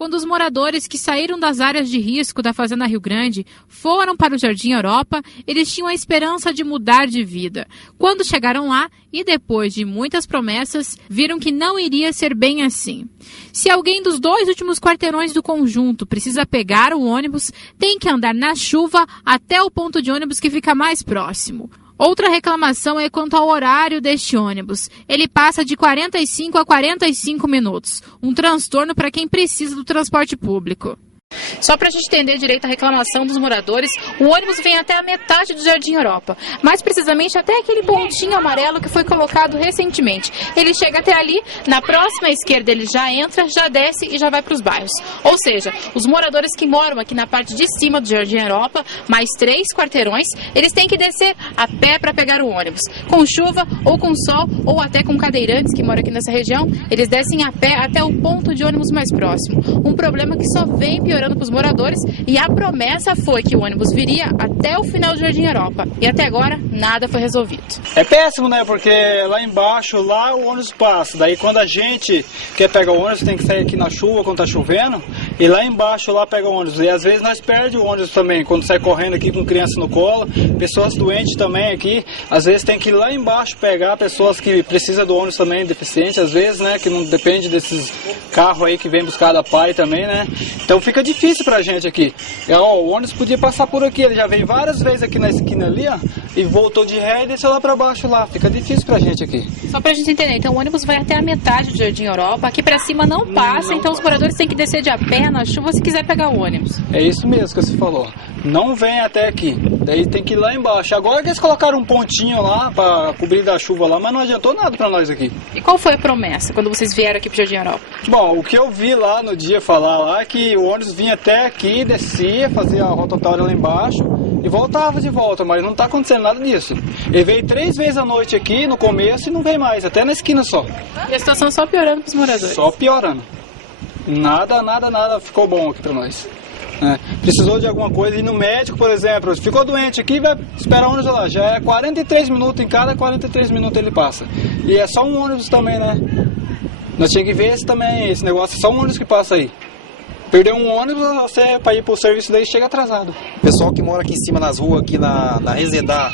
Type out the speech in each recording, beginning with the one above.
Quando os moradores que saíram das áreas de risco da Fazenda Rio Grande foram para o Jardim Europa, eles tinham a esperança de mudar de vida. Quando chegaram lá, e depois de muitas promessas, viram que não iria ser bem assim. Se alguém dos 2 últimos quarteirões do conjunto precisa pegar o ônibus, tem que andar na chuva até o ponto de ônibus que fica mais próximo. Outra reclamação é quanto ao horário deste ônibus. Ele passa de 45 a 45 minutos. Um transtorno para quem precisa do transporte público. Só para a gente entender direito a reclamação dos moradores, o ônibus vem até a metade do Jardim Europa. Mais precisamente até aquele pontinho amarelo que foi colocado recentemente. Ele chega até ali, na próxima esquerda ele já entra, já desce e já vai para os bairros. Ou seja, os moradores que moram aqui na parte de cima do Jardim Europa, mais 3 quarteirões, eles têm que descer a pé para pegar o ônibus. Com chuva, ou com sol, ou até com cadeirantes que moram aqui nessa região, eles descem a pé até o ponto de ônibus mais próximo. Um problema que só vem piorando para os moradores, e a promessa foi que o ônibus viria até o final do Jardim Europa. E até agora, nada foi resolvido. É péssimo, né? Porque lá embaixo, lá o ônibus passa. Daí quando a gente quer pegar o ônibus, tem que sair aqui na chuva quando tá chovendo. E lá embaixo, lá pega o ônibus. E às vezes nós perdemos o ônibus também, quando sai correndo aqui com criança no colo. Pessoas doentes também aqui. Às vezes tem que ir lá embaixo pegar pessoas que precisam do ônibus também, deficientes, às vezes, né? Que não depende desses carros aí que vem buscar da PAI também, né? Então fica difícil pra gente aqui. O ônibus podia passar por aqui, ele já veio várias vezes aqui na esquina ali, ó, e voltou de ré e desceu lá pra baixo lá. Fica difícil pra gente aqui. Só pra gente entender, então o ônibus vai até a metade do Jardim Europa, aqui pra cima não passa, então os moradores têm que descer de a pé na chuva se quiser pegar o ônibus. É isso mesmo que você falou. Não vem até aqui, daí tem que ir lá embaixo. Agora que eles colocaram um pontinho lá pra cobrir da chuva lá, mas não adiantou nada pra nós aqui. E qual foi a promessa quando vocês vieram aqui pro Jardim Europa? Bom, o que eu vi lá no dia falar lá é que o ônibus vinha até aqui, descia, fazia a rotatória lá embaixo e voltava de volta, mas não tá acontecendo nada disso. Ele veio 3 vezes à noite aqui no começo e não veio mais, até na esquina só. E a situação só piorando pros moradores? Só piorando. Nada ficou bom aqui pra nós. Precisou de alguma coisa, ir no médico, por exemplo, ficou doente aqui, vai esperar o ônibus lá, já é 43 minutos, em cada 43 minutos ele passa. E é só um ônibus também, né? Nós tínhamos que ver esse negócio, é só um ônibus que passa aí. Perdeu um ônibus, você para ir pro serviço daí chega atrasado. O pessoal que mora aqui em cima nas ruas, aqui na Resedar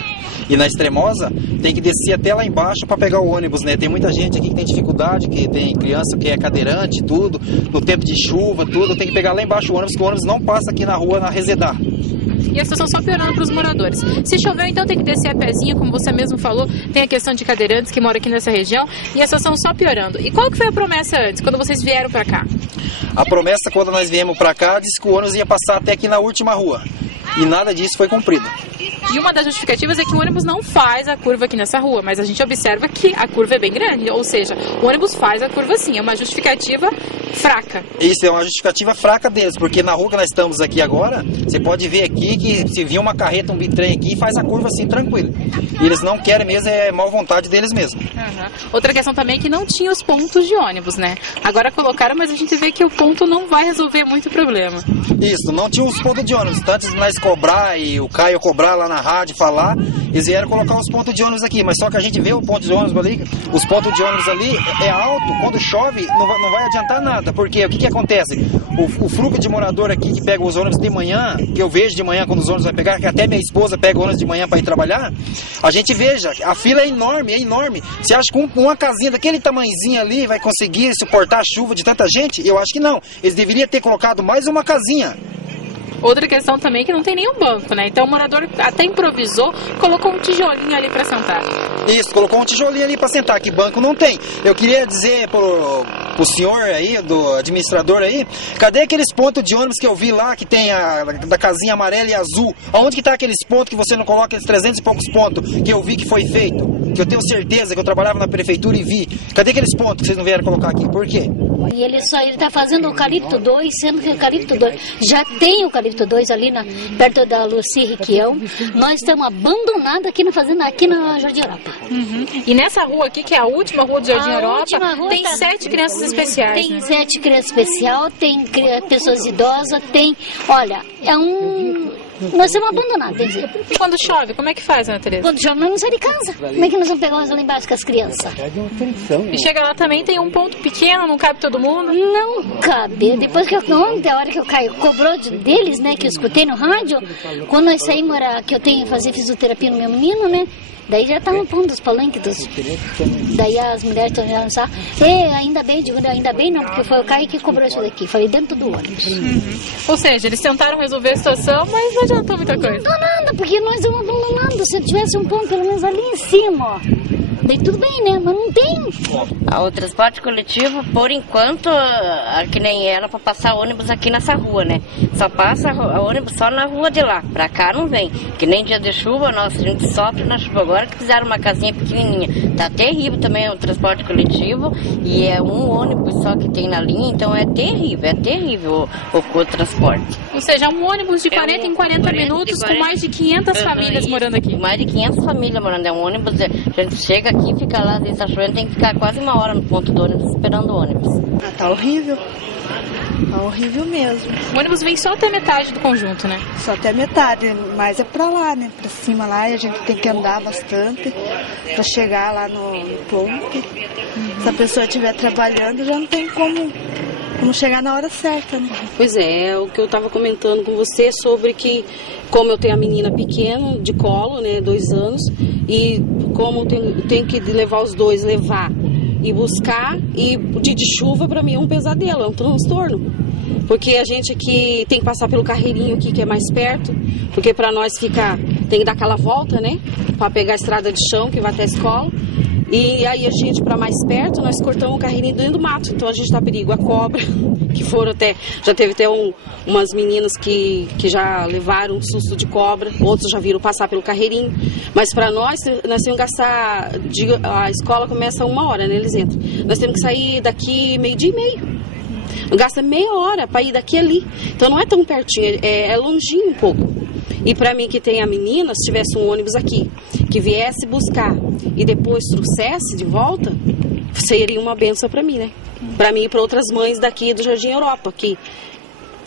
e na Extremosa, tem que descer até lá embaixo para pegar o ônibus, né? Tem muita gente aqui que tem dificuldade, que tem criança que é cadeirante, tudo, no tempo de chuva, tudo, tem que pegar lá embaixo o ônibus, que o ônibus não passa aqui na rua, na Resedar. E a situação só piorando para os moradores. Se chover, então tem que descer a pezinho, como você mesmo falou, tem a questão de cadeirantes que moram aqui nessa região, e a situação só piorando. E qual que foi a promessa antes, quando vocês vieram para cá? A promessa, quando nós viemos para cá, disse que o ônibus ia passar até aqui na última rua. E nada disso foi cumprido. E uma das justificativas é que o ônibus não faz a curva aqui nessa rua, mas a gente observa que a curva é bem grande, ou seja, o ônibus faz a curva sim, é uma justificativa fraca. Isso é uma justificativa fraca deles, porque na rua que nós estamos aqui agora, você pode ver aqui que se vir uma carreta, um bitrem aqui, faz a curva assim tranquilo. E eles não querem mesmo, é mal vontade deles mesmo. Outra questão também é que não tinha os pontos de ônibus, né? Agora colocaram, mas a gente vê que o ponto não vai resolver muito problema. Isso, não tinha os pontos de ônibus. Antes de nós cobrar e o Caio cobrar lá na rádio, falar, eles vieram colocar os pontos de ônibus aqui, mas só que a gente vê o ponto de ônibus ali, os pontos de ônibus ali é alto, quando chove não vai adiantar nada, porque o que acontece? O fluxo de morador aqui que pega os ônibus de manhã, que eu vejo de manhã quando os ônibus vai pegar, que até minha esposa pega o ônibus de manhã para ir trabalhar, a gente veja, a fila é enorme. Você acha que uma casinha daquele tamanhozinho ali vai conseguir suportar a chuva de tanta gente? Eu acho que não. Eles deveriam ter colocado mais uma casinha. Outra questão também é que não tem nenhum banco, né? Então o morador até improvisou, colocou um tijolinho ali para sentar. Isso, colocou um tijolinho ali para sentar, que banco não tem. Eu queria dizer pro senhor aí, do administrador aí, cadê aqueles pontos de ônibus que eu vi lá, que tem da casinha amarela e azul? Aonde que tá aqueles pontos que você não coloca, aqueles 300 e poucos pontos que eu vi que foi feito? Que eu tenho certeza que eu trabalhava na prefeitura e vi. Cadê aqueles pontos que vocês não vieram colocar aqui? Por quê? E ele tá fazendo o Eucalipto 2, sendo que o Eucalipto 2 já tem o Eucalipto 2 ali perto da Luci Riquião. Nós estamos abandonados aqui na fazenda, aqui na Jardim Europa. E nessa rua aqui, que é a última rua do Jardim Europa, tem 7 crianças especiais. Tem 7 crianças especiais, tem pessoas idosas, tem... Olha, é Nós estamos abandonados. E quando chove, como é que faz, Ana Tereza? Quando chove, nós não saímos de casa. Como é que nós vamos pegar umas lá embaixo com as crianças? E chega lá também, tem um ponto pequeno, não cabe todo mundo? Não cabe. Depois que ontem, a hora que eu caio, cobrou deles, né, que eu escutei no rádio, quando nós saímos, que eu tenho que fazer fisioterapia no meu menino, né? Daí já estavam pondo os palanques Daí as mulheres estão já lançar. Ainda bem, digo, ainda bem não, porque foi o Caio que cobrou isso daqui. Falei, dentro do ônibus. Ou seja, eles tentaram resolver a situação, mas não adiantou muita coisa. Não adiantou nada, porque nós estamos abandonados. Se tivesse um ponto, pelo menos ali em cima, ó. Daí tudo bem, né? Mas não tem. O transporte coletivo, por enquanto, que nem era para passar ônibus aqui nessa rua, né? Só passa ônibus só na rua de lá. Pra cá não vem. Que nem dia de chuva, nossa, a gente sofre na chuva. Agora que fizeram uma casinha pequenininha. Tá terrível também o transporte coletivo. E é um ônibus só que tem na linha, então é terrível o transporte. Ou seja, um ônibus de 40 em 40 minutos com mais de 500 famílias morando aqui. Mais de 500 famílias morando. É um ônibus, a gente chega aqui, fica lá, às vezes tá chovendo, tem que ficar quase uma hora no ponto do ônibus esperando o ônibus. Tá horrível. Tá horrível mesmo. O ônibus vem só até metade do conjunto, né? Só até metade, mas é pra lá, né? Pra cima lá, e a gente tem que andar bastante pra chegar lá no ponto. Se a pessoa estiver trabalhando, já não tem como chegar na hora certa, né? Pois é o que eu estava comentando com você sobre que, como eu tenho a menina pequena, de colo, né, 2 anos, e como eu tenho que levar os dois, levar e buscar, e o dia de chuva para mim é um pesadelo, é um transtorno. Porque a gente aqui tem que passar pelo carreirinho aqui, que é mais perto, porque para nós tem que dar aquela volta, né, para pegar a estrada de chão que vai até a escola. E aí a gente, para mais perto, nós cortamos o carreirinho dentro do mato. Então a gente tá a perigo. A cobra, que foram já teve até umas meninas que já levaram um susto de cobra. Outros já viram passar pelo carreirinho. Mas para nós temos que gastar, a escola começa 1 hora, né, eles entram. Nós temos que sair daqui 12:30. Gasta meia hora para ir daqui ali. Então não é tão pertinho, é longinho um pouco. E para mim que tem a menina, se tivesse um ônibus aqui, que viesse buscar e depois trouxesse de volta, seria uma benção para mim, né? Para mim e para outras mães daqui do Jardim Europa, que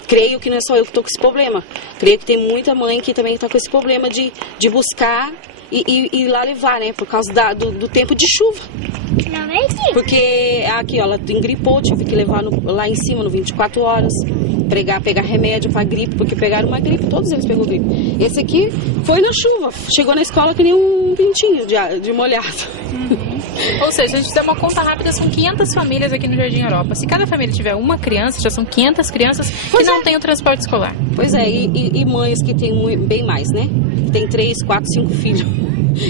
creio que não é só eu que estou com esse problema. Creio que tem muita mãe que também está com esse problema de buscar e ir lá levar, né? Por causa do tempo de chuva. Porque aqui, ó, ela engripou, tive que levar lá em cima no 24 horas, pegar remédio para gripe, porque pegaram uma gripe, todos eles pegou gripe. Esse aqui foi na chuva, chegou na escola que nem um pintinho de molhado. Ou seja, a gente dá uma conta rápida, são 500 famílias aqui no Jardim Europa. Se cada família tiver uma criança, já são 500 crianças que não têm o transporte escolar. Pois é, e mães que têm bem mais, né? Que tem 3, 4, 5 filhos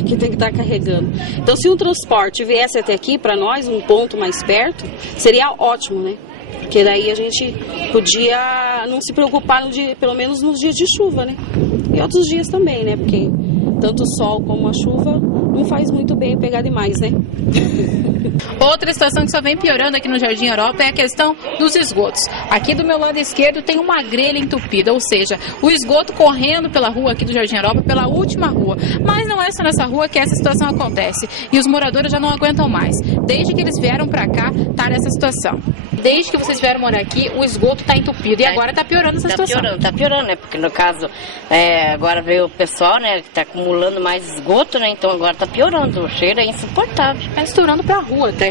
que tem que estar carregando. Então, se um transporte viesse até aqui, para nós, um ponto mais perto, seria ótimo, né? Porque daí a gente podia não se preocupar, pelo menos nos dias de chuva, né? E outros dias também, né? Porque tanto o sol como a chuva não faz muito bem pegar demais, né? Outra situação que só vem piorando aqui no Jardim Europa é a questão dos esgotos. Aqui do meu lado esquerdo tem uma grelha entupida, ou seja, o esgoto correndo pela rua aqui do Jardim Europa, pela última rua. Mas não é só nessa rua que essa situação acontece. E os moradores já não aguentam mais. Desde que eles vieram pra cá, tá nessa situação. Desde que vocês vieram morar aqui, o esgoto tá entupido. E agora tá piorando essa situação. Tá piorando, né? Porque no caso, agora veio o pessoal, né? Que tá acumulando mais esgoto, né? Então agora tá piorando. O cheiro é insuportável. Tá estourando pra rua, Tá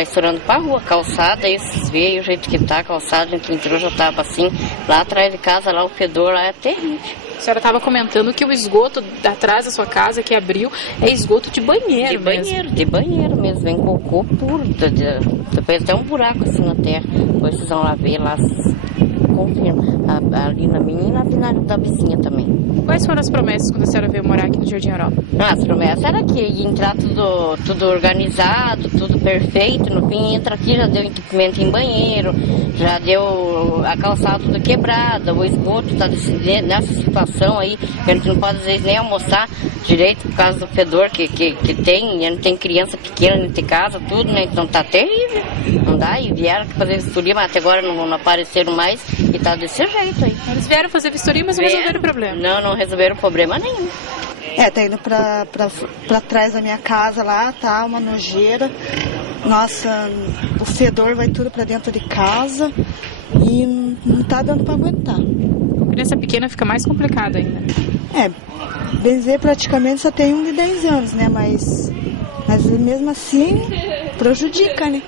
estourando pra rua. Calçada, esses veio, o jeito que tá, a calçada, a gente entrou, já tava assim. Lá atrás de casa, lá o fedor lá é terrível. A senhora estava comentando que o esgoto atrás da sua casa, que abriu, é esgoto de banheiro mesmo. De banheiro mesmo, vem cocô puro. Depois até um buraco assim na terra. Depois vocês vão lá ver, lá confirma. Ali na minha e na da vizinha também. Quais foram as promessas quando a senhora veio morar aqui no Jardim Europa? As promessas era que ia entrar tudo organizado, tudo perfeito. No fim, entra aqui, já deu entupimento em banheiro, já deu a calçada tudo quebrada, o esgoto está nessa situação aí, que a gente não pode às vezes nem almoçar direito por causa do fedor que tem, e não tem criança pequena dentro de casa, tudo, né? Então tá terrível. Não dá, e vieram fazer vistoria, mas até agora não apareceram mais e tá desse jeito aí. Eles vieram fazer vistoria, mas não resolveram o problema. Não resolveram problema nenhum. Tá indo pra trás da minha casa lá, tá uma nojeira. Nossa, o fedor vai tudo pra dentro de casa. e não tá dando para aguentar. Criança pequena fica mais complicado ainda. Benzer praticamente só tem um de 10 anos, né? Mas mesmo assim prejudica, né?